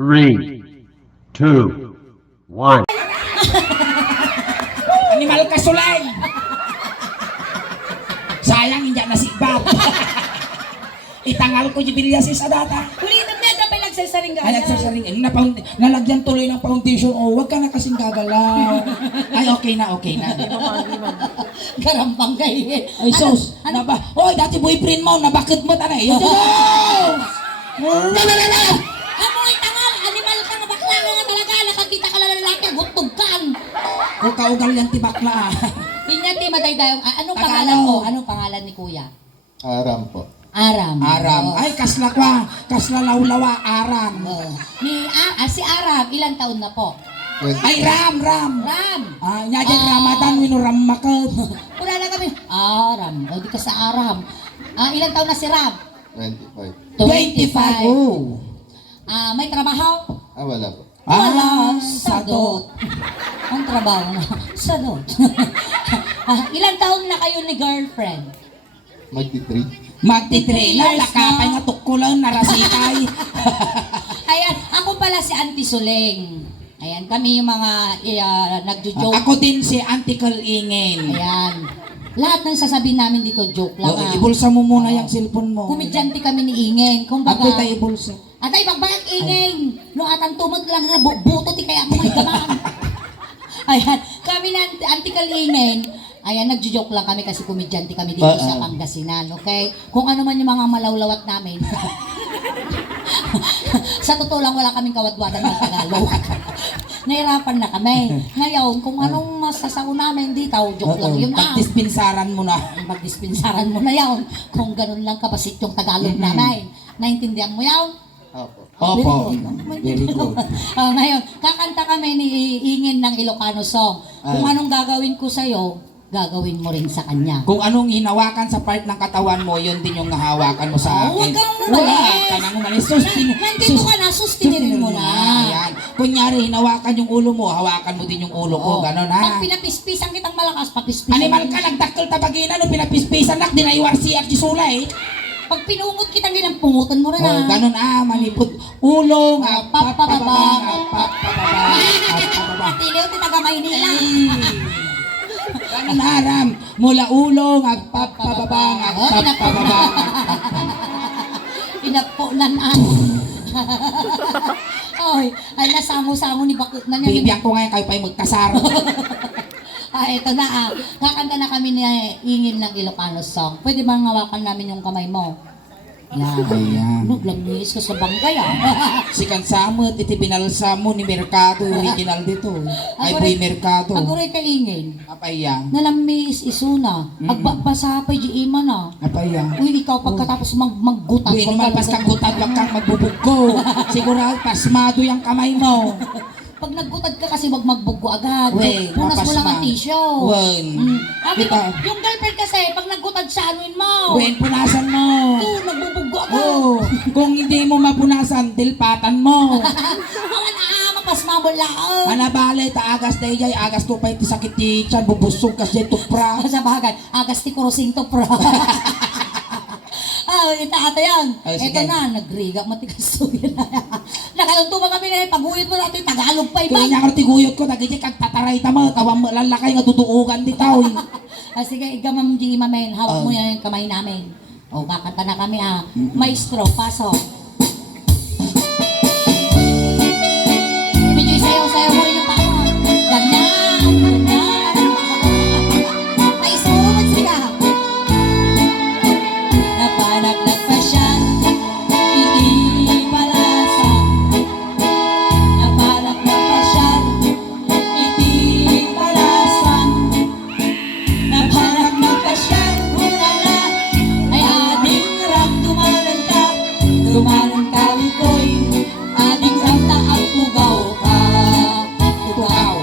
3, 2, 1. Animal ka sulay. Sayang hindi na sigbab. Itangal ko jibilya si Sadata. Huli na niya, dapat nagsasaring ka. Ay, nagsasaring. Nalagyan tuloy ng foundation. Oh, wag ka na kasing gagalaw. Ay, okay na, okay na. Garampang kayo. Ay, sus. Naba. Oy, dati boyfriend mo, nabakit mo tanay. Yo, Amoy tangal, animal ka nga bakla ka nga talaga. Nakakita ka lang lalaki, gutog kan. O kaugal yan tibakla. Pinyati madaydayon. Anong Tagalog. pangalan mo? Anong pangalan ni Kuya? Aram po. Aram. Aram. Oh. Ay, kasla kwa. Kasla lawlawa, aram. Oh. Si Aram, ilang taon na po? Ay, ram. Ram. Ah, nyadyan Ramadan, winoram makat. Wala na kami. Aram. O, di ka sa Aram. Ilang taon na si Ram? 25. 25. Oh. May trabaho? Wala po. Wala. Sadot. Ang trabaho na. Sadot. Ilang taon na kayo ni girlfriend? Magti-3. Magti-trailer, Years lakapay na. nga tukulan, narasikay. Ayan, ako pala si Auntie Suleng. Ayan, kami yung mga nagjo-joke. Ako din si Auntie Ingin. Ayan. Lahat ng sasabihin namin dito, joke lang. Oh, ibulsa mo muna yung cellphone mo. Komedyante kami ni Ingen. Kumbaga, Ako tayo ibulsa. atay, bagbalik Ingen. No, atang tumag lang na buto ti kaya ako may gamang. Ayan, kami na Auntie Ingen. Ayan, nagjo-joke lang kami kasi komedyante kami dito sa Pangasinan, okay? Kung ano man yung mga malawlawat namin. Sa totoo lang, wala kaming kawadwadan ng Tagalog. Nahirapan na kami. Ngayon, kung anong masasaw namin dito, joke lang yun. Pagdispinsaran mo na. Magdispensaran mo na yun. Kung ganun lang kabasit yung Tagalog namin. Naintindihan mo yun? Opo. Opo. Very good. Ngayon, kakanta kami ni Ingin ng Ilocano song. Kung anong gagawin ko sa'yo, gagawin mo rin sa kanya. Kung anong hinawakan sa part ng katawan mo, yun din yung nahawakan mo sa akin. Huwag kang Wala umalis. ka nang umalis. Nandito ka na, sustinin mo na. Ayan. Kunyari, hinawakan yung ulo mo, hawakan mo din yung ulo ko. Ganon Pag ha. pinapispisan kitang malakas, papispisan. Animal ka, nagdakkel tabagina, no pinapispisan nak, dinaiwar si at sulay. Pag pinungot kitang ginampungutan mo rin Oh, ganon malipot. Ulo, Papababa. papababa. Tiliw, tinaga Maynila. Ganon haram. Mula ulo, agpapababa, agpapababa. Pinapunan ay nasamo-samo ni bakit na niya. Bibiyang ko ngayon kayo pa'y magkasar. Ito na kakanta na kami ni Ingin ng Ilocano song. Pwede bang hawakan namin yung kamay mo? Yan. Ayan. Naglangis ka sa banggay Si Kansamot, iti binalsa mo ni Mercado, original dito. Ay boy Mercado. Ako rin kay Ingin. Apaya. Nalamis isuna. Agbasa pa di ima na. Apaya. Uy, ikaw pagkatapos maggutan Uy, lumalpas kang gutad, wag kang magbubugko. Siguro, pasmado yung kamay mo. Pag naggutad ka kasi wag magbugo agad. Wey, Punas mo lang ang mapasma. tissue. Wen. Kita. Yung girlfriend kasi, pag naggutad siya, anuin mo. Wen, punasan mo. Ito, nagbubugo agad. Oh, kung hindi mo mapunasan, dilpatan mo. Ang mapasma mo lang. Anabale, taagas na iyay, agas ko pa iti sakit ti tiyan, bubusog kasi tupra. Sa bagay, agas ti kurosing to pro. Ito ata yan. Ay, Ito sige. na, nagriga, matigas to yun. Nakaluntuman kami na pag-uwit mo natin, Tagalog pa iba. Kaya niya karti guyot ko, nagiti kag tataray tama, tawang lalakay nga tutuugan di tao. Sige, igamam di imamen, hawak mo yan yung kamay namin. O, kakanta na kami Maestro, pasok. Medyo isayaw-sayaw mo rin yung paa mo. Ganyan, ganyan. Maestro, magsika. Napanag nagpasyan, iti palasan. Napanag nagpasyan, iti palasan. Napanag nagpasyan, hulala, ay ading ram dumalan ka likoy, ading ram na ang tugaw ka. Tugaw.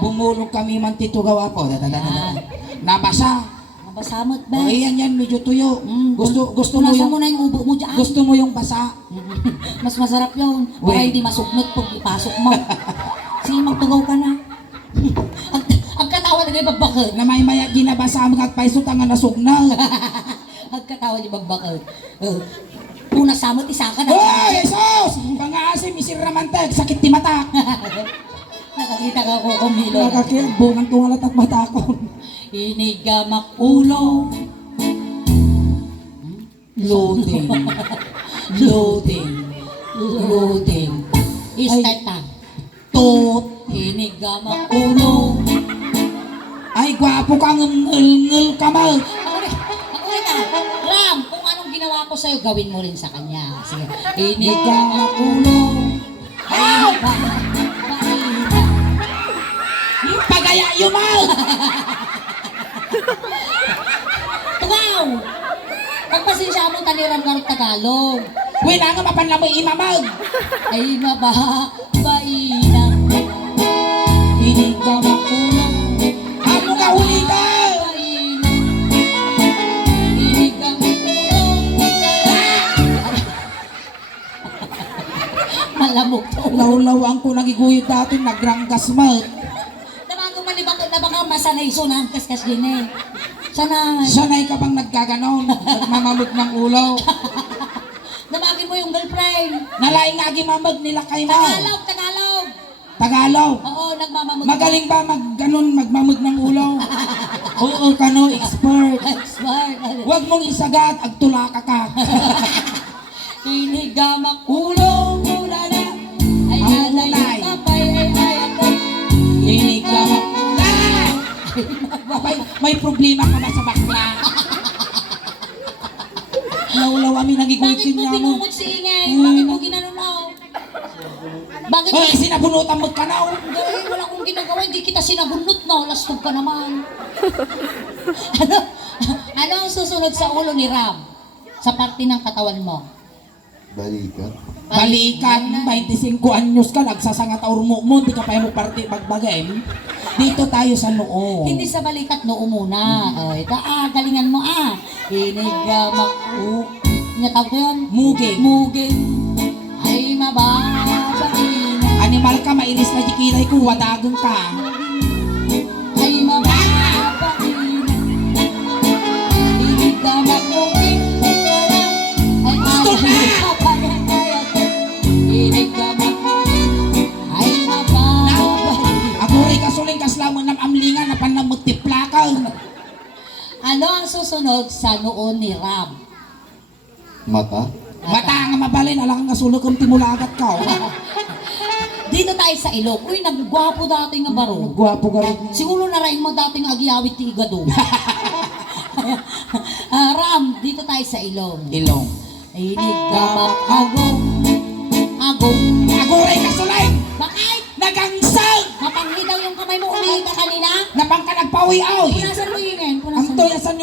Bumulong kami man titugaw ako. Nabasa. Nabasamot ba? O yan, medyo tuyo. Gusto mo Punasan yung, mo na yung ubo mo dyan. gusto mo yung basa. Mas masarap yun. Para Wait. hindi masuknot pag ipasok mo. Sige, magtugaw ka na. Ang katawa na kayo bagbakal. Na may maya ginabasa ang mga paiso tanga nasugnaw. Ang katawa niyo bagbakal. Puna samot isa ka na. Hoy, Jesus! Pangasim, isir ramantag, sakit ti mata. Nakakita ka ko kumilo. Nakakibungan ko ngalat at mata ko. Inigamak ulo. Loading. Loading. Loading. Start na. Tot. Inigamak ulo. Ay, gwapo kang ngel ka mal. Ako rin na. Ram, kung anong ginawa ko sa'yo, gawin mo rin sa kanya. Sige. Inigamak ulo. Ay, Pagaya yumal! Tugaw! Pagpasensya mo, taniram ka ng Tagalog. Wala nga mapanlamoy imamag. Ay, mababainang. Inigamak ulo. Amo ka huli ka! Malamok to. Lawlawang ko nagiguyod dati, nagranggas mal. Nabago malibak na baka masanay so na kaskas din eh. Sanay. Sanay ka bang nagkaganon? Nagmamamag ng ulo. Damagin mo yung girlfriend. Nalaing nga gimamag nila kay mo. Tagalog, Tagalog. Tagalog. Oo, nagmamamag. Magaling ba magganon, magmamag ng ulo? Oo, kano, expert. Smart. Huwag mong isagat, agtula ka ka. Inigamak ulo, mula na. Ay, Ang alay, ulay. kapay, ay, ako. Inigamak. May problema ka ba sa bakla? Naulaw kami nagiguyod Bakit mo niya mo. pinumot si Ingay? Bakit mo ginanunaw? Bakit mo? Hoy, sinabunutan mo ka na. Dahil wala akong ginagawa, hindi kita sinabunot na. Lastog ka naman. ano ang susunod sa ulo ni Ram? Sa parte ng katawan mo? Balikan. Balikan, 25 anyos ka, nagsasanga taur mo, di ka pa mo parte magbagay. Dito tayo sa noo. Hindi sa balikat noo muna. Ito, galingan mo Inigamak Nga tawag ko yun? Muging. Muging. Ay, mababain. Animal ka, mainis na jikiray ko, wadagang ka. Ay, mababain. Inigamak muging. Ay, Stop na! Inigamak muging. Ay, mababain. Ako rin kasuling kaslaman ng amlingan na panamutiplakan. Ano ang susunod sa noon ni Ram? Mata. Mata nga mabalin, alang nga sulok ang timulagat ka. Dito tayo sa ilok. Uy, naggwapo dati nga baro. Gwapo ka rin. Siguro na rin mo dati nga agiyawit ti igado. Ram, dito tayo sa ilong. Ilong. Inigamak agong. Agong. Ako rin kasuling, Bakit? nagangsag! Mapanghi daw yung kamay mo umihi ka kanina? Napang ka nagpawi-aw. Punasan mo yun Ang to, yasan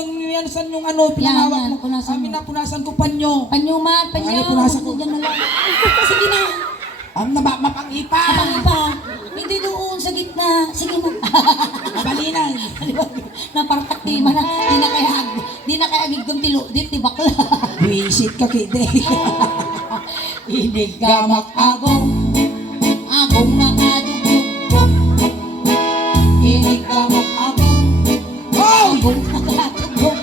yung ano, pinangawak yan, mo. punasan Amin mo. na punasan ko panyo. Panyuman, panyo. Ano, punasan ko. Diyan na lang. Sige na. Mapangipa. Kapang pa. Hindi doon sa gitna. Sige na. Mabalinan. Napartak di man na. Di na kaya agig kong tilo. Di bakla. Visit ka kide. Inigamak agong. Agong nakadugdugdug. Inigamak agong. Oh! Agong nakadugdugdug.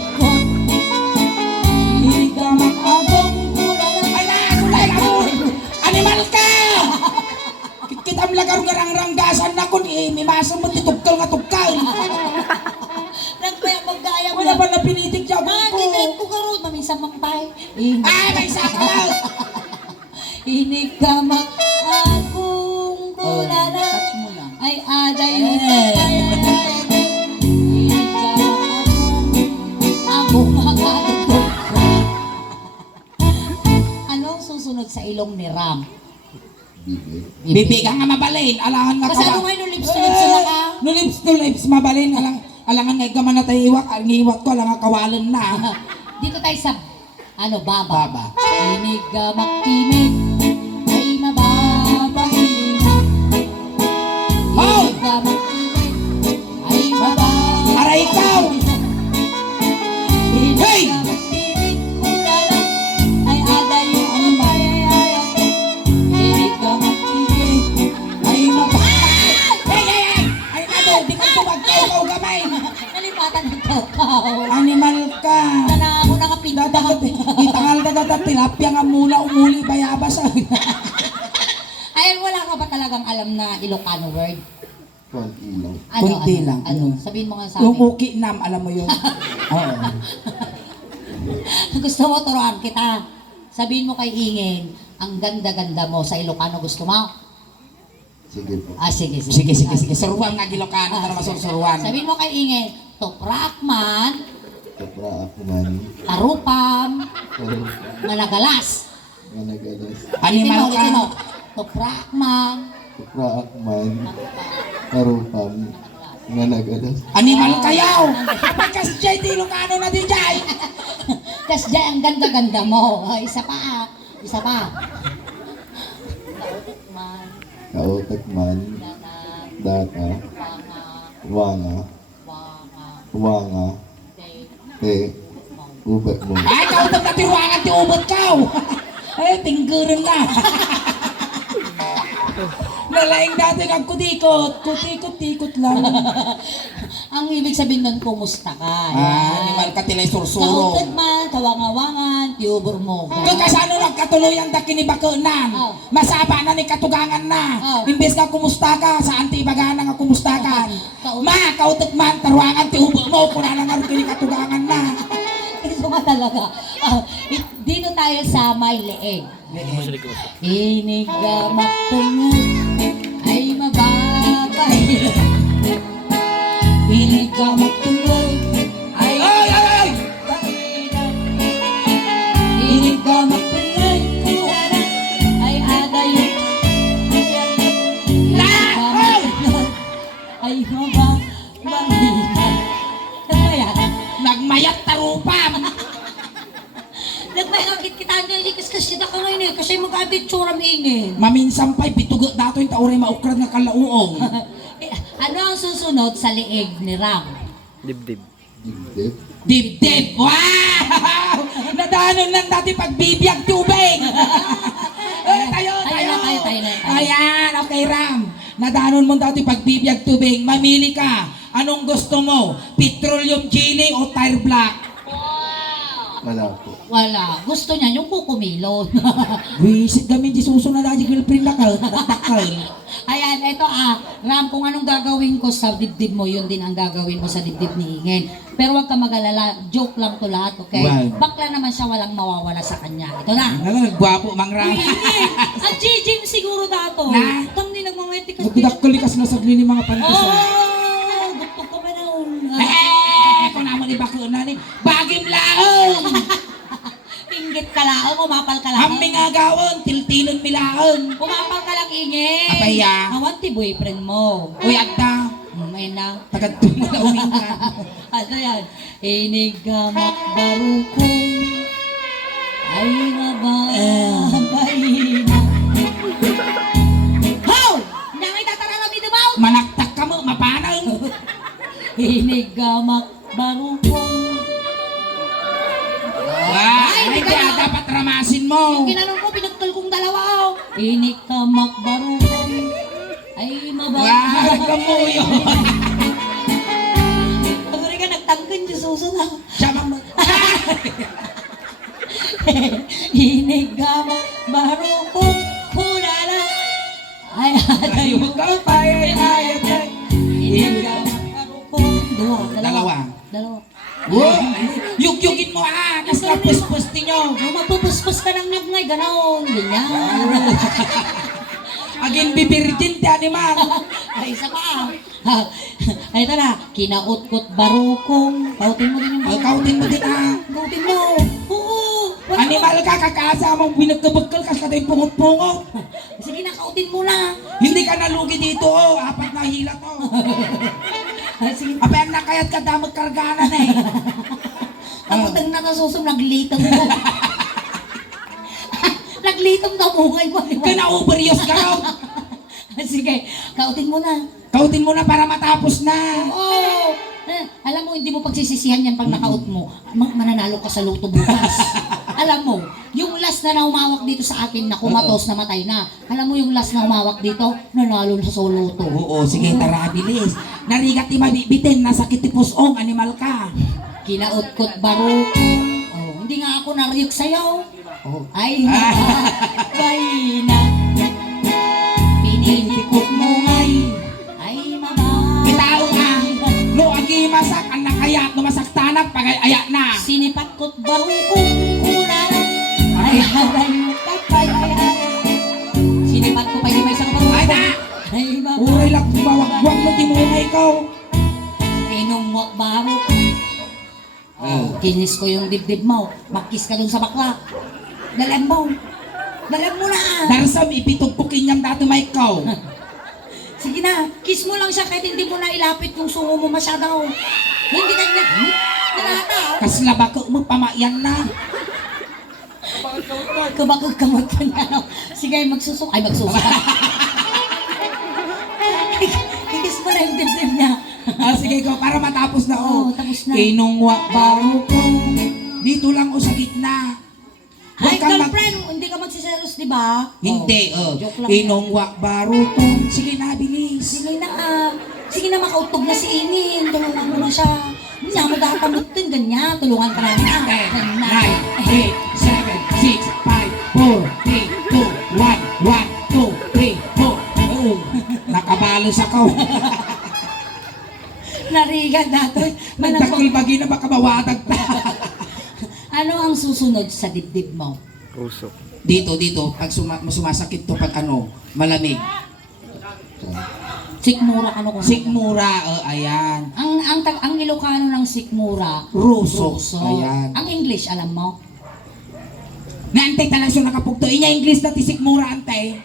Inigamak agong kulay. Ay na! Kulay ako! Animal ka! Kitam lagar garang-ranggasan na kun mimasa mo titugkal nga tugkal. Nagpaya magkaya mo. Wala ba na pinitig siya ko? Nagkitid ko karoon. Maminsang magpay. Ay, may sakal! Inigamak agong kulala. Touch mo lang. Ay aday mo Eh. agong makadugtog. Ano ang susunod sa ilong ni Ram? Bibig. Bibig nga mabalin. Alangan nga Kasi ano ngayon, no lips to lips na ka? No lips to lips mabalin. Alangan nga gaman na tayo iwak. Ang iwak ko, alangan kawalan na. Dito tayo sa, baba. Baba. Inigamak tinig, ay mababahin. Oh! Inigamak tinig, ay mababahin. Aray ikaw! Hey! Inigamak tinig, kulala, ay aday yung amay, ay inigamak tinig, Ay, mabay! Hey! Ay, ano, di ka tumagkaw gamay. nalipatan ng tao. Animal ka. Tanaw ko nakapinta. Dadagat, itangal ka tata tilapia nga mula umuli bayabas. Ayan, wala ka ba talagang alam na Ilocano word? Konti lang. Kunti lang, Ano? ano? Sabihin mo nga sa Yung akin. uki nam, alam mo yun? Oo. Gusto mo turuan kita. Sabihin mo kay Ingen, ang ganda-ganda mo sa Ilocano. Gusto mo? Sige po. Sige. Sige. Suruan nga Gilocano, para masursuruan. Sabihin mo kay Ingen, toprakman, Kapra ako man. arupam, Pero managalas. managalas. Animal Ulitin mo. ka. Toprakman, Kapra ako man. Karupam. Managalas. Animal kayaw. Pagkas jay, di Ilocano na di jay. Kasi dyan, ang ganda-ganda mo. Isa pa. Toprakman, Kautak man. Data. Wanga. Wanga. Te. Ubat mo. Ay, kautab na tiwangan ti ubot kaw. Ay, tinggurin na. Nalaing dati nga kutikot. Kutikot lang. Ang ibig sabihin nun, kumusta ka? Animal ka tilay sursuro. Kautag man, kawangawangan, tiyubor mo. Kung kasano lang katuluyan ta kinibakunan. Oh. Masaba na ni katugangan na. Oh. Imbes nga kumusta ka, sa antibagana nga kumustakan. Ma, kautok man, taruangan ti ubo mo, kuna na nga kini katugangan na. Ito nga talaga. Dito tayo sa may leeg. Inigamak tangan ay mababay. Inigamak tangan ay Ay! inigamak tangan kurara ay aday. Inigamak tangan ay mababay. Ano yan? Nagmayat tarupam. Nagmayagit kita hindi kasi na ka ngayon eh. Kasi mag-abit tsuram ingin. Maminsan pa'y bitugo dato yung tauray maukrad nga kalauong. Ano ang susunod sa liig ni Ram? Dibdib. Dibdib! Wow! Nadanon lang dati pagbibiyag tubig! Tayo na. Ayan, okay Ram. Nadanon mo dati pagbibiyag tubig. Mamili ka. Anong gusto mo? Petroleum jelly o tire black? Wala po. Wala. Gusto niya yung kukumilon. Wisit kami di susunod na girlfriend lakal. Ayan, ito Ram, kung anong gagawin ko sa dibdib mo, yun din ang gagawin mo sa dibdib ni Ingen. Pero huwag ka mag-alala. Joke lang to lahat, okay? Wow. Bakla naman siya, walang mawawala sa kanya. Ito na. Nagwapo mang Ram. Ang Jijin siguro dato. Na? Tang di nagmameti ka. Nagdakalikas na sagli ni mga pantusan. Oh, gusto ko ba na? Kung naman ibako na ni bagim laon. Inggit ka lang, umapal ka lang. Aming agawon, tiltinon milaon. Umapal ka lang, Ingit. Apaya. Awan ti boyfriend mo. Uy, agda. Ayun lang. Tagad na uming ka. Ano yan? Inigamak barukong ay nababay na. How! Hindi ang itatarang dito ba? Manaktak ka mo, mapanang. Inigamak barukong. Ay, kaya dapat ramasin mo. Yung kinanong ko, pinagtol kong dalawa. Inigamak barukong ay mababay. Kamuyo. Pagkari ka nagtanggan yung susunod. Siya mang Inigamak barukong kulala ay Ayaw ka pa, ay ayat ay. Inigamak barukong Dalawa. Dalawa. Yug-yugin mo kasi kapus-pus ninyo. Nung magpupuspos ka ng nyugngay, gano'n, ganyan. Agin bibirgin ti animal. Ay, isa pa. Ay, ito na. Kinaut-kot barukong. Kautin mo din yung Ay, kautin mo din Kautin mo. Oo. Animal ka, kakasa mong binagkabagkal kasi ka tayong pungot-pungot. Sige na, kautin mo na. Hindi ka nalugi dito, apat na hila to. Ay, sige. Apen na kaya't ka damag karganan eh. Ako tang nakasusong naglitam mo. Naglitam na mungay mo. Kina-overuse ka raw. Sige, kautin mo na. Kautin mo na para matapos na. Oo. Alam mo, hindi mo pagsisisihan yan pag nakaut mo. Mananalo ka sa loto bukas. Alam mo, yung last na umawak dito sa akin na kumatos na matay na. Alam mo yung last na umawak dito, nanalo na sa loto. Oo, sige, tara, bilis. Narigat ti mabibitin, nasakit ti pusong, animal ka. Kinaut-kot baro. Oh, hindi nga ako nariyok sa'yo. Oh. Ay, mababay na. Pinilikot mo ngay. Ay, mababay. Bitaw nga. No, agi masak, ang nakayat, no masak tanak, pag-aya na. Sinipat ko't barungkong kunan. Ay, habay mo kapay. Ay. Sinipat ko pa hindi may isang barungkong. Ay na! Ay, mababay. Uray lang, bawag-wag mo, timungay ikaw. Inumwak baro ko. Oh, kinis ko yung dibdib mo. Makis ka dun sa bakla. Dalam mo. Dalam mo na. Darsam, ipitugpukin niyang dato may ikaw. Sige na, kiss mo lang siya kahit hindi mo na ilapit yung sungo mo masyado. Hindi ka niya. Nalataw. Kasla ba ko mo pamayan na? Kabagag-kamot ka na. No? Sige, magsusok. Ay, magsusok. Ikis mo na yung dibdib niya. Ah, sige ko, para matapos na Oo, tapos na. Kinungwa baro ko. Dito lang o sa gitna. Ay, Huwag kang mag- girlfriend, hindi ka magsiselos, di ba? Hindi, Joke lang. Kinungwa baro ko. Sige na, bilis. Sige na, sige na, makautog na si Inin. Tulungan mo na siya. Hindi mo datamot din, ganyan. Tulungan ka namin. 10, 9, 8, 7, 6, 5, 4, 3, 2, 1, 1, 2, 3, 4. Oo, nakabalos ako. Narigan natin. Nagtakil bagi na baka mawadag pa. Ano ang susunod sa dibdib mo? Usok. Dito, pag sumasakit to pag malamig. Sikmura, ano ko? Sikmura, ayan. Ang Ilocano ng sikmura. Ruso, Ruso. ayan. Ang English, alam mo? Naantay talang siya nakapugto. Inya English na ti sikmura, antay.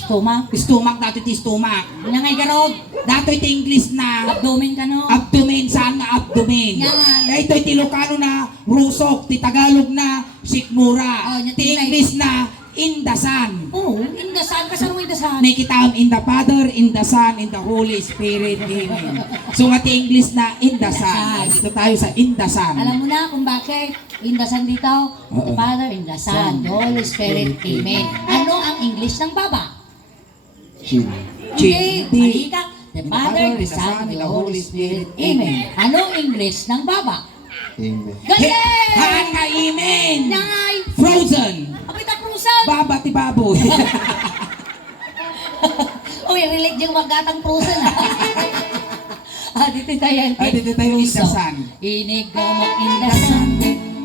Stomach. Stomach, dati ti stomach. Nyangay garod. Dato iti English na Abdomen ka no? abdomen, saan nga abdomen? Yan. Ito iti Ilocano na rusok, ti Tagalog na sikmura. Oh, yan, Ti tinay. English na indasan. Oo, indasan. Kasano mo indasan? Nakikita am in the Father, in the Son, in the Holy Spirit. Amen. So nga ti English na indasan. Indasan. Dito tayo sa indasan. Alam mo na kung bakit. Indasan dito. Oo. The Father, in the Son, the Holy Spirit. Amen. Ano ang English ng Baba? Chin. Chin. Hindi. Halika. The Father, the Son, the Holy Spirit. Amen. Ano English ng Baba? Amen. Galing! Haan nga amen. Nay! Frozen. Apita prusan! Baba ti baboy. Uy, relate yung magatang prusan dito tayo. Dito tayo indasan. Inig ka mag-indasan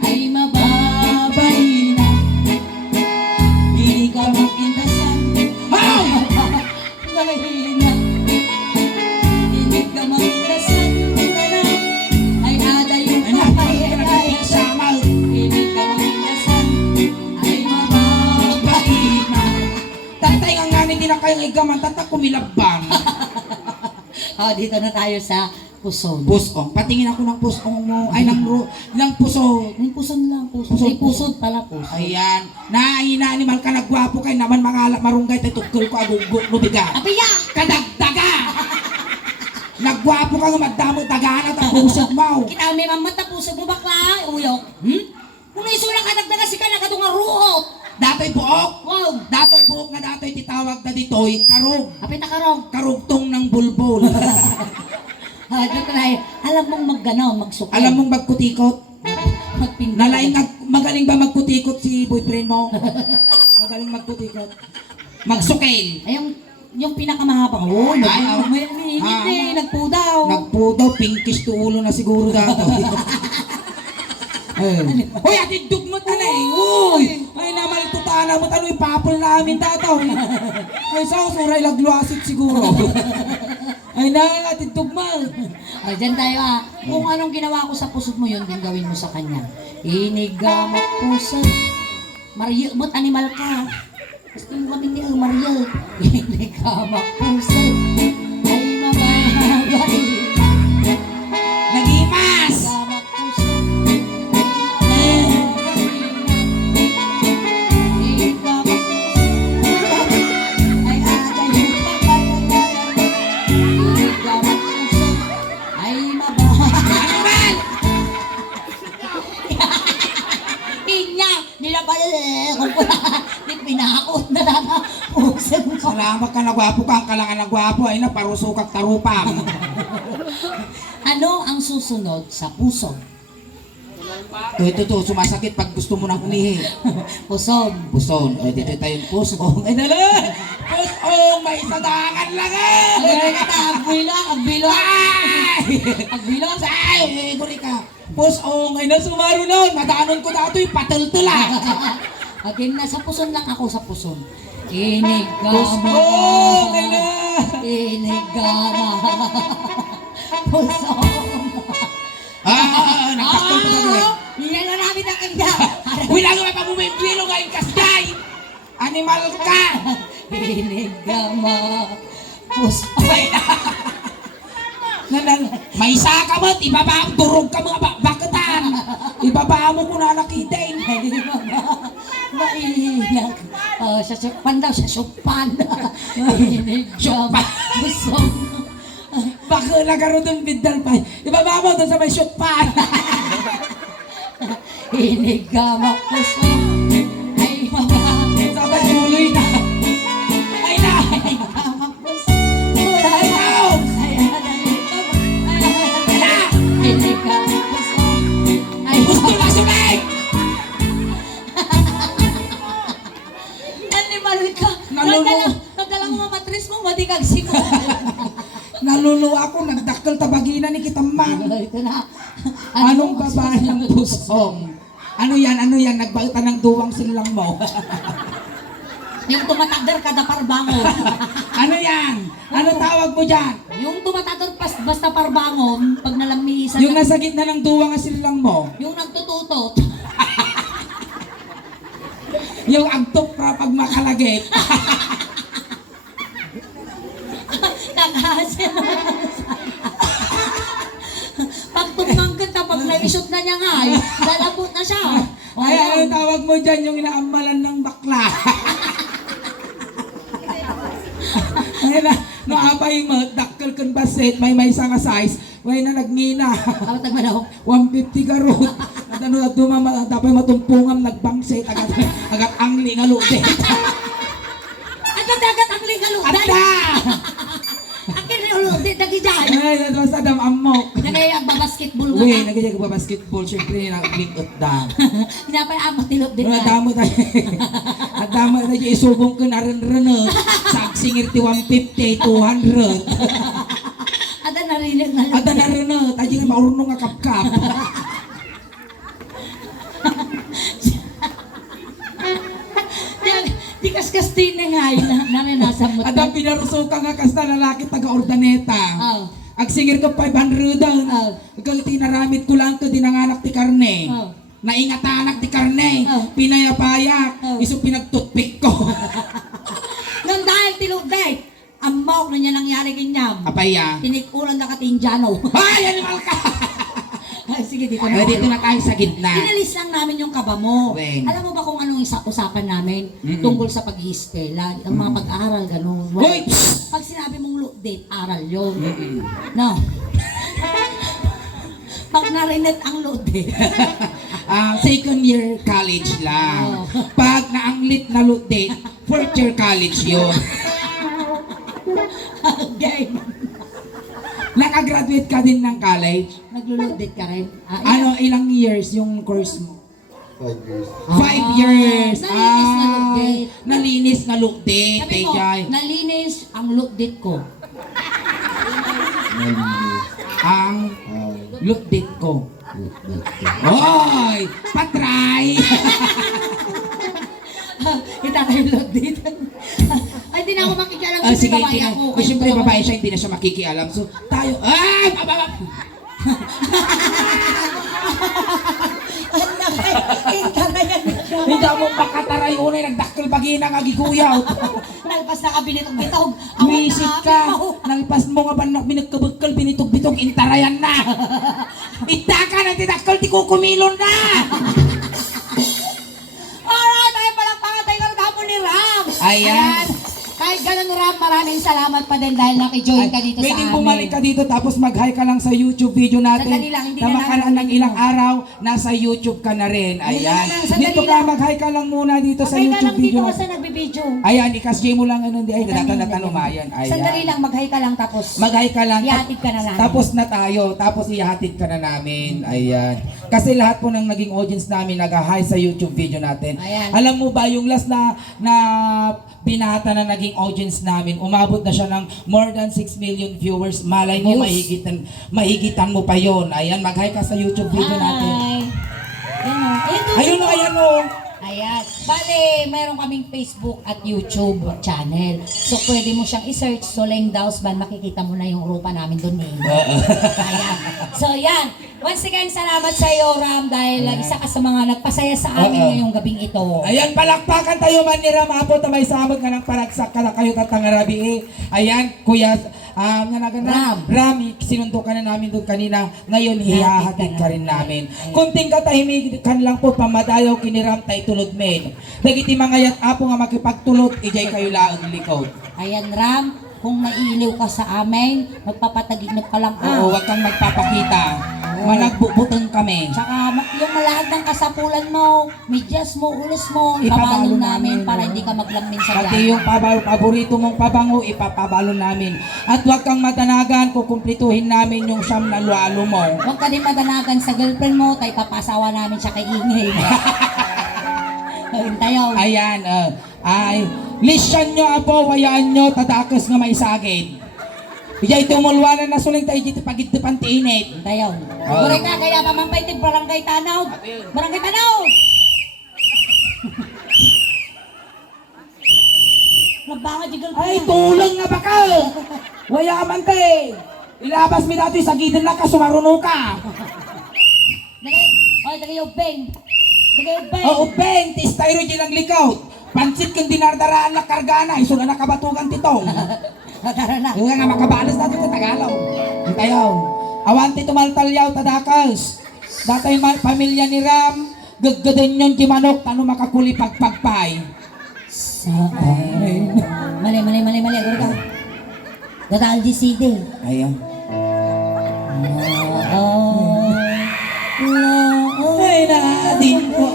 ay mababay na. Inig ka mag-indasan Wow! mahina. Inig ka mag-indasan ay ada yung papay. Samal. Inig ka mag-indasan ay mababay na. Tatay nga nga hindi na kayong igaman, tatak kumilabang. Dito na tayo sa puson. Pusong. Patingin ako ng pusong mo. Ay, ng puso. Yung puson lang, puson. Puson, Ay, puson pala, puson. Ayan. Animal ka nagwapo kay naman mga marunggay tayo tukul ko agugo lubiga. Apiya! Kadagdaga! Nagwapo ka nga magdamo tagahan at ang pusog mo. Kita may mamata pusog mo bakla, uyok. Kung naisula ka nagdaga si ka nakadunga ruot. Dato'y buok. Wow! Dato'y buok nga dato'y titawag na dito'y karog. Apit na karong. Karugtong ng bulbul. Dito na alam mong magganon, magsukil. Alam mong magkutikot? magpindot. Magaling ba magkutikot si boyfriend mo? Magaling magkutikot. Magsukil. Ay, yung pinakamahabang. Oh, Ay, oh. may umiingit Ah. eh, nagpudaw. Nagpudaw, pinkish to ulo na siguro dato. Hoy, atid dugmot na na eh. Uy! Ay, naman tutana mo talo, ipapol namin dato. Ay, sa usuray lagluasit siguro. Ay, na, atid dugmot. Dyan tayo Kung anong ginawa ko sa pusod mo, yun din gawin mo sa kanya. Inigamot pusod. Mario, ba't animal ka? Gusto mo kami ni Mario. Inigamot pusod. Ay mababay. Nagimas! Inigamot pusod. Inigamot pusod. Ay ada yung papay. Inigamot pusod. Ay mababay. Ano man? Inya, nilabal ko pala. Di pinakot na lang ang puso ko. Salamat ka, nagwapo ka. Ang kalangan ng gwapo ay naparusukak tarupang. Ano ang susunod sa puso? Ito, sumasakit pag gusto mo nang umihi. Puson. Puson. Ay, dito tayong pusong. Ay, dala! Pusong! May sadangan lang eh! Ay, kita, agbilo. Ay! Agbilo. Ay, guri ka. Pusong! Ay, nasumaro nun. Madanon ko dato'y patultula. Again, nasa puson lang ako sa puson. Inigama. Pusong! Ay na! Inigama. Puson. Nagtakol pa kami. Yan na namin ang kanya. Wala nga pa bumibilo ngayon kasday! Animal ka! Inigama. Puson. Ay, may saka mo't ibaba ang durog ka mga bakatan. Ibaba mo kung nanakitin. Mainag. Sa sukpan daw, sa sukpan. Inigama. Puson. Baka nagkaroon doon bidal pa. Ibaba mo doon sa may syukpan. Inigama. Puson. Ay, mama. Sabay tuloy na. Ay na! Inigama. Puson. Ay na! Ay na! Inigama. Puson. Ay, Gusto na sumay! animal ka. Nalulu- Nagdala mo matris mo, madi kag siko. Naluluwa ako, nagdakkel tabagina ni Kitamman. Ito na. Anong babae ng pusong? Ano yan? Nagbautan ng duwang silang mo. Yung tumatagder kada parbangon. Ano yan? Ano tawag mo dyan? Yung tumatagder basta parbangon, pag nalamisan Yung nasa gitna ng duwang ang silang mo. yung nagtututot. Yung agtok pra pag makalagit. Nakahasin. Pag tumangkot ka, pag naisot na niya nga, lalabot na siya. Ay, ano tawag mo dyan? Yung inaamalan ng bakla. Ay na, naapay mo, dakkel kang baset, may nga size, may na nagngina. Ako tagmanaw. 150 karot. At ano na dumama, tapay matumpungam, nagbangset, agat angli nga ludet. At dagat ang lingalod. Ata! Akin rin ulo, di dyan. Ay, basta dam amok. Nagay ang basketball nga. Uy, nagiging ba basketball, syempre nag-link dam. Hinapay amot tilot din Ang ka. damo tayo. Ang damo tayo isubong ko na rin sagsingir ti 150, 200. At narinig na Ada na rin tayo nga maurunong nga kapkap. Di kaskas din nga nananasa mo. Ada pinaruso ka nga kasta lalaki taga-ordaneta. Oh. Agsingir ka 500 daw. Oh. Ikaw tinaramit ko lang to dinanganak ti karne. Oh. Naingatanak ti karne. Oh. Pinayapayak. Oh. Iso pinagtutpik ko. Nang dahil tilugday, amaw na niya nangyari kanyam. Apaya. Tinikulan na katinjano. Ay, animal ka! Sige, dito Ay, na. dito na tayo sa gitna. Inalis lang namin yung kaba mo. Wen. Alam mo ba kung anong usapan namin Mm-mm. tungkol sa pag-iispela, ang mga pag-aaral, gano'n. Hoy! Pag sinabi mong look date, aral yun. Mm-mm. No. Pag narinet ang look date, Second year college lang. Oh. Pag naanglit na date, fourth year college yun. game. Nakagraduate ka din ng college? Naglo-look date ka rin. Ano, ilang years yung course mo? 5 years. 5 years. Nalinis na look date. Nalinis na look date. Sabi mo, Tejay. nalinis ang look date ko. 9 years. Ang look date ko. Hoy! Patry! Itatay look date. Ay, hindi na ako makikialam sa Sige, babae ako. siyempre babae siya, hindi na siya makikialam. So, tayo, hindi mo makataray unay, nagdakkel pagina nga giguyaw. Nalpas na ka binitog-bitog. Wisit ka, nalpas mo nga ba na binagkabagkal, binitog-bitog, intarayan na. Ita ka ng tidakkel, di ko kumilon na. Alright, tayo palang pangatay ka rin ni Ram. Ayan. Kahit ganun Ram, maraming salamat pa din dahil nakijoin ka dito sa Pwedeng amin. bumalik ka dito tapos mag-hi ka lang sa YouTube video natin. Sandali lang, hindi na na makaraan namin ng ilang araw, nasa YouTube ka na rin. Ayan. Sandali Dito ka, lang. mag-hi ka lang muna dito sa Mag-hi ka YouTube lang dito video kasi natin. nagbibideo. Ayan, ikas-J mo lang ano, ay, Sandali natanumayan. Ayan. Sandali lang, mag-hi ka lang tapos. Mag-hi ka lang. Ihatid ka na namin. Tapos na tayo. Tapos ihatid ka na namin. Ayan. Kasi lahat po ng naging audience namin nag-hi sa YouTube video natin. Ayan. Alam mo ba, yung last na binata na naging audience namin, umabot na siya ng more than 6 million viewers. Malay mo, Views. mahigitan mo pa yon. Ayan, mag-hi ka sa YouTube video natin. Hi. Ayun o, ayan o. Ayan. Bale, mayroon kaming Facebook at YouTube channel. So, pwede mo siyang i-search. Soleng Dausban, makikita mo na yung rupa namin doon eh. Ayan. So, yan. Once again, salamat sa iyo, Ram, dahil isa ka sa mga nagpasaya sa amin ngayong gabing ito. Ayan, palakpakan tayo man ni Ram. Apo, tamay samag ka ng paragsak ka na kayo tatangarabi eh. Ayan, kuya, Ram, sinundo ka na namin doon kanina. Ngayon, hihahatid ka rin namin. Kunting katahimikan lang po, pamadayaw kiniram tay tulod men. Dagiti mga yat apo nga makipagtulot, ijay kayo laang likod. Ayan, Ram, kung naiiliw ka sa amin, magpapataginod ka lang. Oo, wag kang magpapakita. Managbubutang kami. Tsaka yung malahad ng kasapulan mo, medyas mo, ulos mo, ipabalo namin para hindi ka maglangmin sa Pati yung paborito mong pabango, ipapabalo namin. At huwag kang matanagan, kukumplituhin namin yung siyam na lualo mo. Huwag ka din madanagan sa girlfriend mo, tayo papasawa namin siya kay Ingay. Ayun tayo. Ayan, ay, lisyan nyo apo, wayaan nyo, tadakas nga may sagid. Ijay tumulwanan na suling tayo dito pagit di pantinit. Tayo. Oo. Mure ka, kaya pamampaitig barangay Tanaw. Barangay Tanaw! Labangan di girlfriend. Ay, tulang nga baka! Waya man te! Ilabas mi dati sa gidan na ka, sumaruno ka! Dagay yung beng. Dagay yung beng. Oo, Ben, tistayro dyan ang likaw. Pansit kang dinardaraan na kargana, iso na nakabatugan titong. Tara na. Yung nga makabalas natin sa Tagalog. Tayo. Awanti tumaltalyaw tadakas. Datay pamilya ni Ram, gaggadan yun ti manok, tano makakuli pagpagpay. Saan? Mali. Garo ka. Gata LGCD. Ayaw. Ay, naadin ko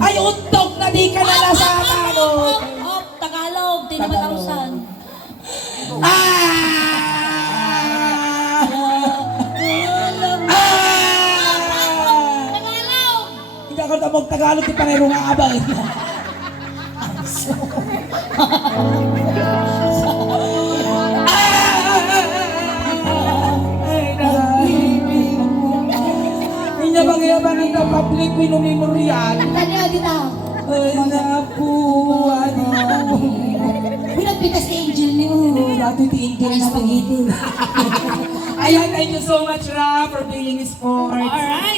Ay, untog na di ka na nasama, no? Tagalog, di naman tausan. Tagalog! Hindi ako tamog Tagalog, di panero nga abang. Inya bang ng public memorial. Tadi kita. Ay, napuwan mo. Pinagpitas si Angel niyo. Dati tiin ka rin spaghetti. Ayan, thank you so much, Ra, for being in sports. Alright.